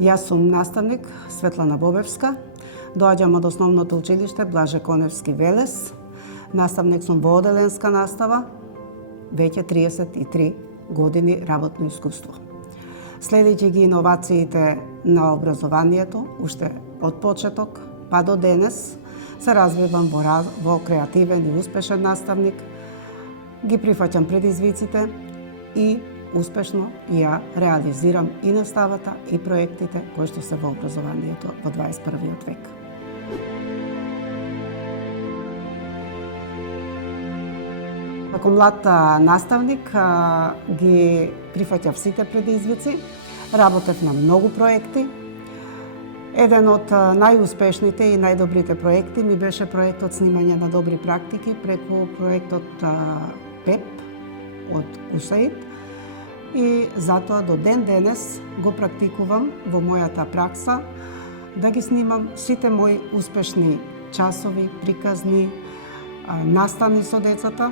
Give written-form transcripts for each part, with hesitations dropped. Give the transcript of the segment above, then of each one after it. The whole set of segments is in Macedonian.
Јас сум наставник Светлана Бобевска. Доаѓам од Основното училиште Блаже Коневски Велес. Наставник сум во оделенска настава, веќе 33 години работно искуство. Следејќи ги иновациите на образованието, уште од почеток па до денес, се развивам во креативен и успешен наставник, ги прифаќам предизвиците и успешно ја реализирам и наставата и проектите кои што се во образованието во 21. век. Како млад наставник ги прифаќав сите предизвици, работев на многу проекти. Еден од најуспешните и најдобрите проекти ми беше проектот снимање на добри практики преку проектот ПЕП од УСАИД и затоа до ден денес го практикувам во мојата пракса да ги снимам сите мои успешни часови, приказни, наставни со децата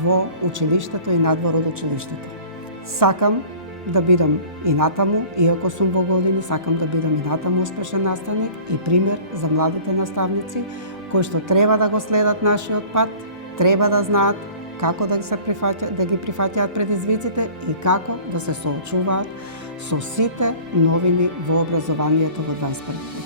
во училиштето и надвор од училиштето. Сакам да бидам и натаму, иако сум во години, сакам да бидам и натаму успешен наставник и пример за младите наставници кои што треба да го следат нашиот пат, треба да знаат како да ги прифаќаат предизвиците и како да се соочуваат со сите новини во образованието во 21. век.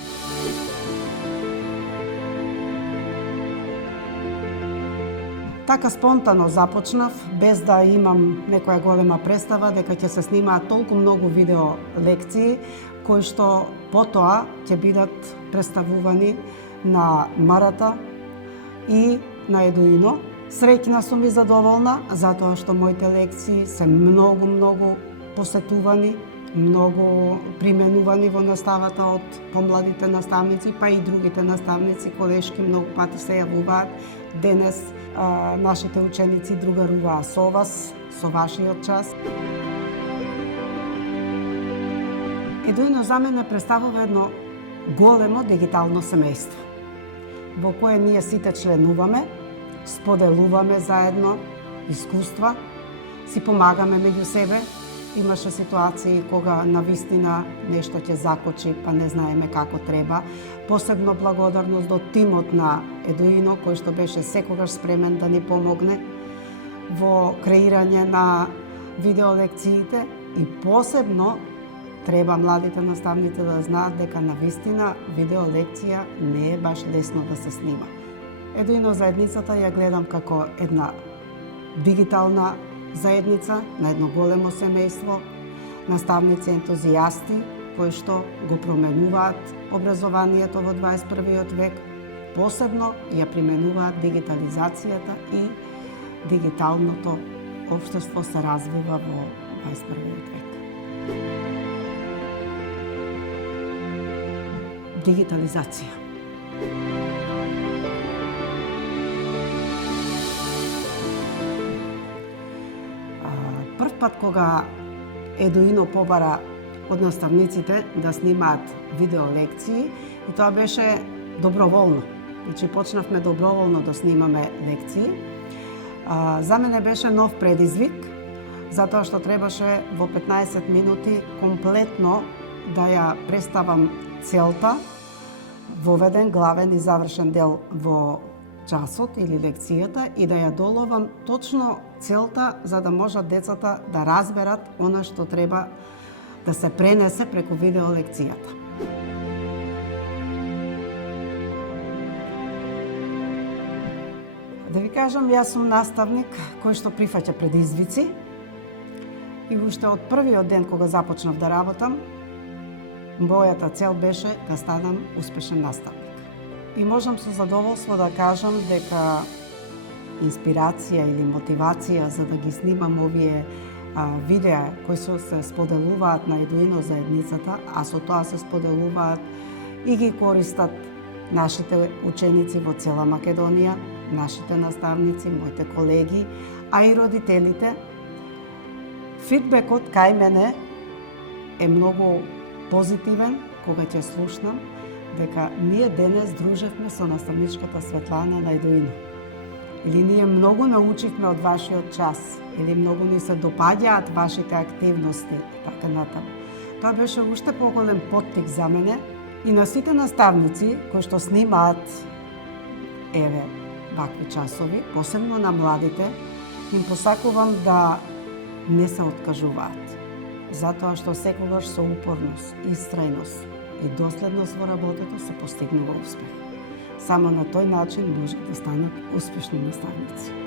Така спонтано започнав, без да имам некоја голема представа дека ќе се снимаат толку многу видео лекции кои што потоа ќе бидат представувани на Марата и на Едуино. Среќна сум и задоволна затоа што моите лекции се многу посетувани, многу применувани во наставата од помладите наставници, па и другите наставници, колешки многу пати се јавуваат. Денес нашите ученици другаруваа со вас, со вашиот час. Едуино за мене представува едно големо дигитално семејство, во кое ние сите членуваме, споделуваме заедно искуства, си помагаме меѓу себе. Имаше ситуации кога навистина нешто ќе закочи, па не знаеме како треба. Посебно благодарност до тимот на Едуино, кој што беше секогаш спремен да ни помогне во креирање на видеолекциите и посебно треба младите наставници да знаат дека навистина видеолекција не е баш лесно да се снима. Едуино заедницата ја гледам како една дигитална заедница на едно големо семејство, наставници ентузијасти кои што го променуваат образованието во 21. век, посебно ја применуваат дигитализацијата и дигиталното општество се развива во 21. век. Дигитализација. Прв пат кога Едуино побара од наставниците да снимаат видеолекции, и тоа беше доброволно. Значи почнавме доброволно да снимаме лекции. За мене беше нов предизвик, затоа што требаше во 15 минути комплетно да ја представам целта, воведен, главен и завршен дел во часот или лекцијата и да ја доловам точно целта за да можат децата да разберат она што треба да се пренесе преку видеолекцијата. Да ви кажам, јас сум наставник кој што прифаќа предизвици и уште од првиот ден кога започнав да работам, мојата цел беше да станам успешен наставник. И можам со задоволство да кажам дека инспирација или мотивација за да ги снимам овие видеа кои се споделуваат на Едуино заедницата, а со тоа се споделуваат и ги користат нашите ученици во цела Македонија, нашите наставници, моите колеги, а и родителите. Фидбекот кај мене е многу позитивен кога ќе слушнам дека ние денес дружевме со наставничката Светлана на Едуино. Или ние многу научивме од вашиот час, или многу ни се допаѓаат вашите активности, така натаму. Тоа беше уште поголем поттик за мене и на сите наставници кои што снимаат еве вакви часови, посебно на младите, им посакувам да не се откажуваат. Затоа што секогаш со упорност, истрајност и доследност во работата се постигнува успех. Само на тој начин може да станат успешни наставници.